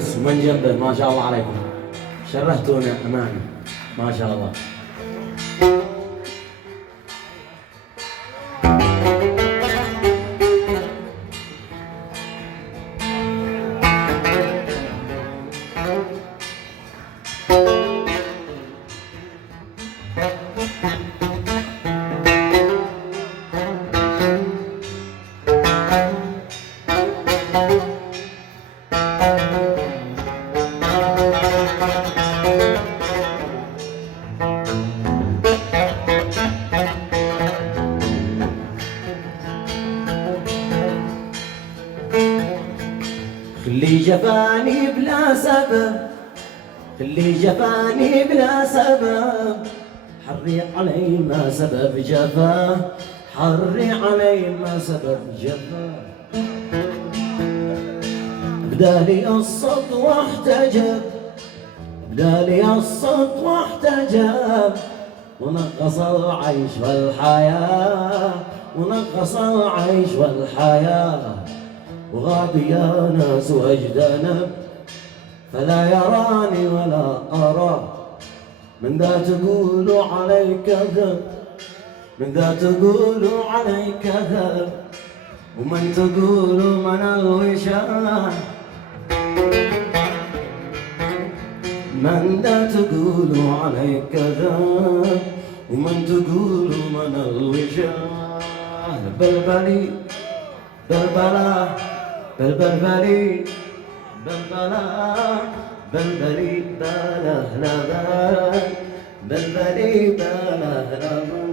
أنس ومن جنبه ما شاء الله عليكم، شرفتونا أمانة ما شاء الله. خلي جفاني بلا سبب، خلي جفاني بلا سبب، حري علي ما سبب جفاه، حري علي ما سبب جفاه. بدالي الصوت واحتجب، بدالي الصوت واحتجب، ونقص العيش والحياة، ونقص العيش والحياة. وغاب يا ناس واجتنب، فلا يراني ولا أراه. من ذا تقولوا علي كذب، من ذا تقولوا علي كذب، ومن تقولوا من الوشاح، من ذا تقولوا علي كذب، ومن تقولوا من الوشاح. بلبلي بلبلا بلبلي بلبلا بلبلي بلا هلا بلبلي بلا هلا.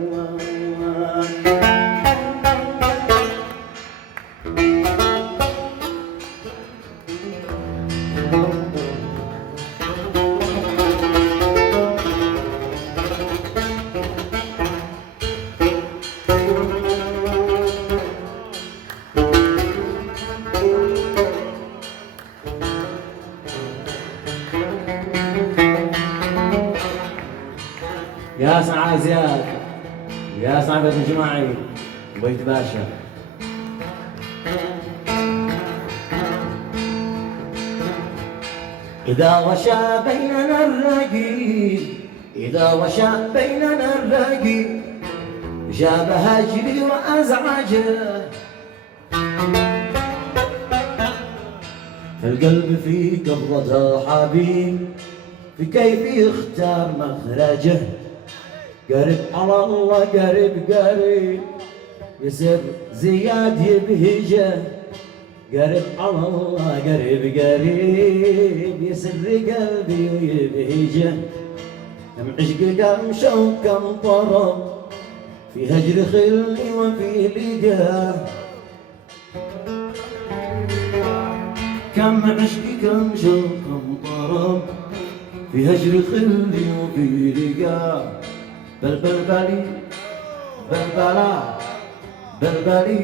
يا سعى زياد، يا سعادة الجماعي بيت باشا. إذا وشى بيننا الرقيب، إذا وشى بيننا الرقيب، جاب هجري وأزعجه. القلب في قبضة الحبيب، في كيف يختار مخرجه. قرب على الله قرب قريب، يسر زياد يبهجه. قرب على الله قرب قريب، يسر قلبي ويبهجه. كم عشق كم شوق كم طرب، في هجر خلي وفي لقاه. كم عشق كم شوق كم طرب، في هجر خلي وفي لقاه. بلبلي بلبلا بلبلي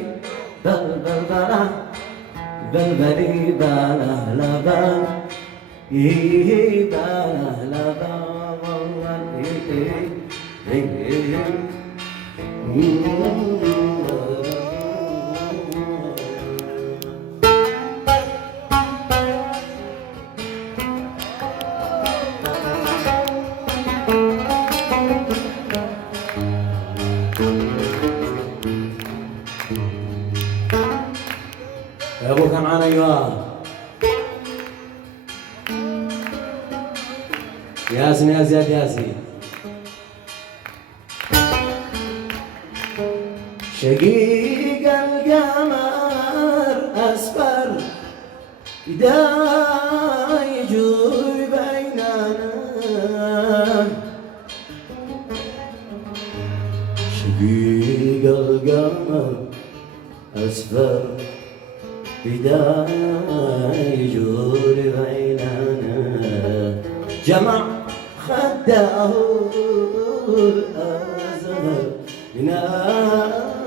بلبلا بلبلي بلا لبان هي بلا لبان يا ابو كان معانا. ايوه ياسين يا زياد ياسين. شقيق القمر أسفر إذا يجور بيننا. شقيق القمر أسفر إذا يجور بيننا. جمع خده الأزهر من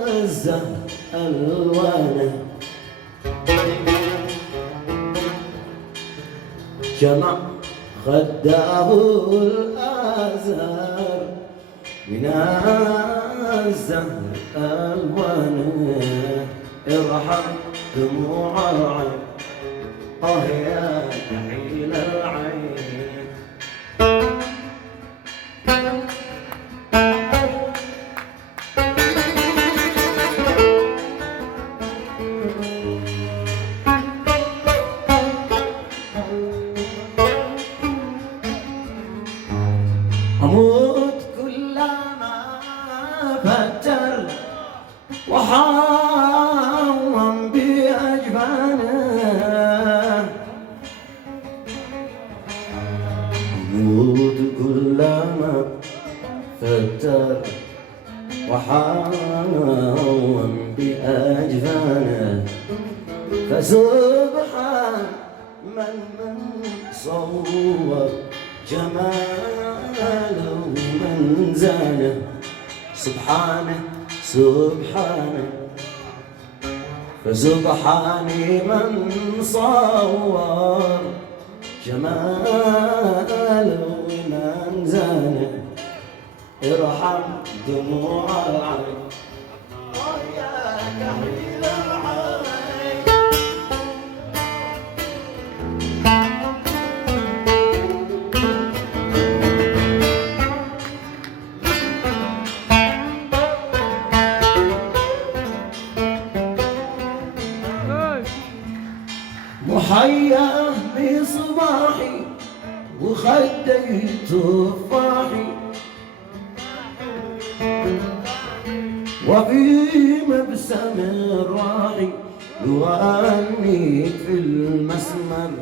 الزهر ألوانه. جمع خده الأزهر من الزهر ألوانه. ارحم دموع العين يا تعيس واموت كلما فتر وحاوم بأجفانه، اموت كلما فتر وحاوم بأجفانه، فسبحان من صور جماله ومن زانه، سبحانه سبحانه، فسبحاني من صور جماله ومن زانه، ارحم دموع العين يا كحيل العين. محياه بصباحي وخدي تفاحي، وفي مبسم الراعي يغنيك في المسمر،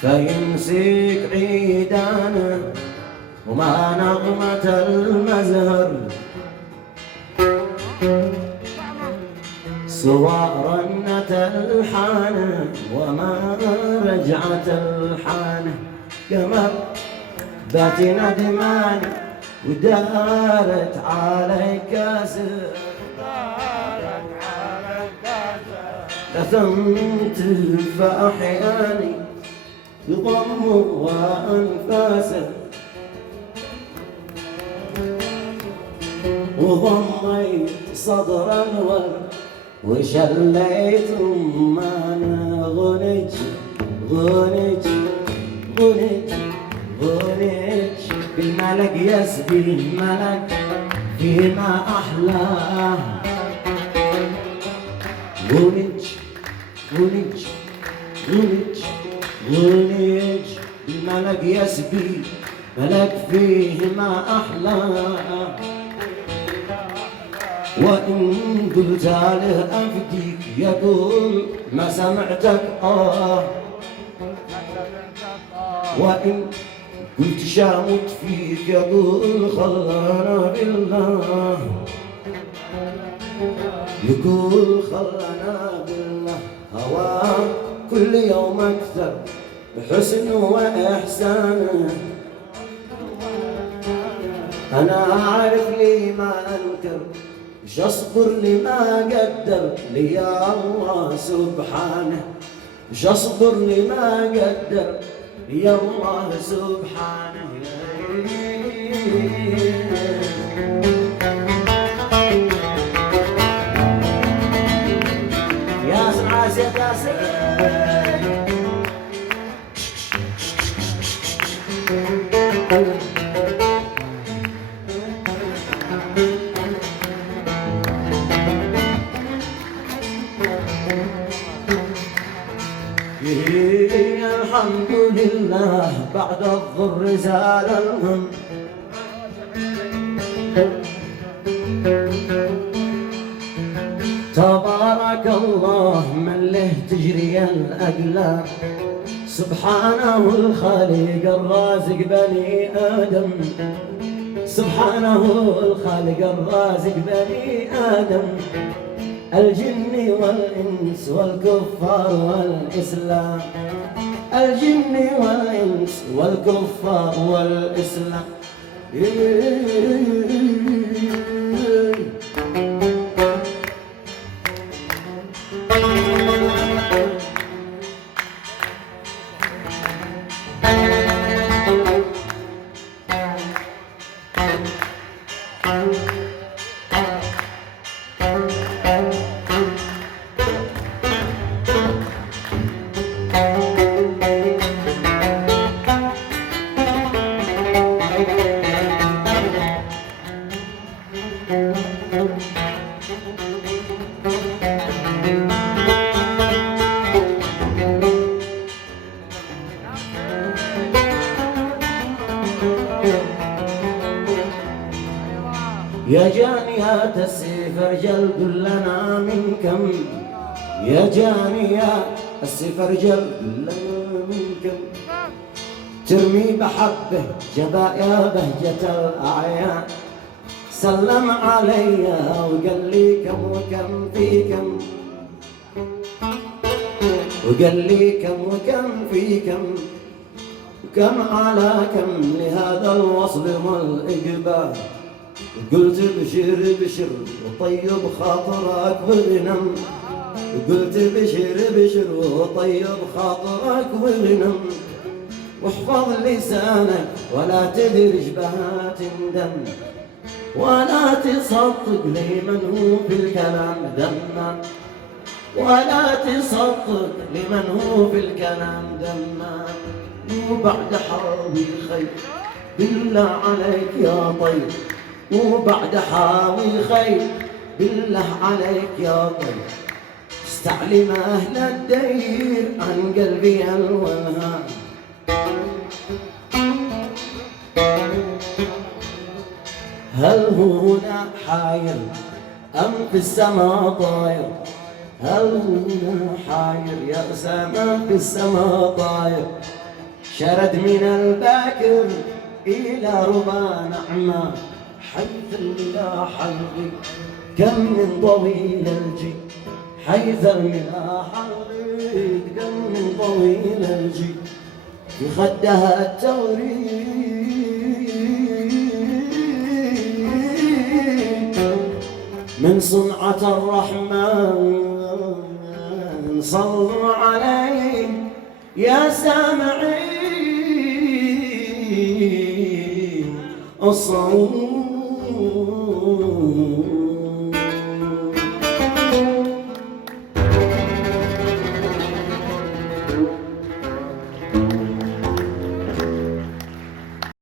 فيمسك عيدانه وما نغمة المزهر، سوى رنة الحانة وما رجعة الحانة، كما بات ندمان ودارت عليك لثمت فأحياني بضم وأنفاسه، وضميت صدر الورد وشليت رمانه، غنج غنج غنج غنج بالملك يسبي الملك فيما أحلاه، غنج غنج غنج غنج بالملك يسبي ملك فيه ما أحلاه، وإن قلت له أفديك يقول ما سمعتك وإن قلت شامت فيك يقول خلانا بالله، يقول خلانا بالله، هواه كل يوم أكثر بحسن وإحسانه، أنا أعرف لي ما أنكر مش أصبر لما قدر لي يا الله سبحانه، مش أصبر لما قدر يا الله سبحانه. يا سعاس يا كاسر الحمد لله بعد الضر زال الهم، تبارك الله من له تجري الأقلام، سبحانه الخالق الرازق بني آدم، سبحانه الخالق الرازق بني آدم، الجن والإنس والكفار والإسلام، الجن والإنس والكفار والإسلام. يا جانيات السفرجل دلنا من كم، يا جانيات السفرجل دلنا من كم، ترمي بحبه جبايا بهجة الأعيان، سلم علي وقال لي كم وكم في كم، وقال لي كم وكم في كم، وكم على كم لهذا الوصل والإقبال. قلت بشر بشر وطيب خاطرك وغنم، قلت بشر بشر وطيب خاطرك وغنم، واحفظ لسانك ولا تدرج بها تندم، ولا تصدق لمن هو في الكلام دما، ولا تصدق لمن هو في الكلام دما. وبعد حاوي خير بالله عليك يا طيب، وبعد حاوي خير بالله عليك يا طيب، استعلم أهل الدير عن قلبي الوهان. هل هنا حاير أم في السما طاير، هل هنا حاير يا أسامة في السما طاير، شرد من الباكر إلى ربى نعمة، حيث الملا حلقي كم من طويل الجي، حيث الملا حلقي كم من طويل الجي، في خدها التوريد من صنعة الرحمن. صلوا عليه يا سامعين الصوت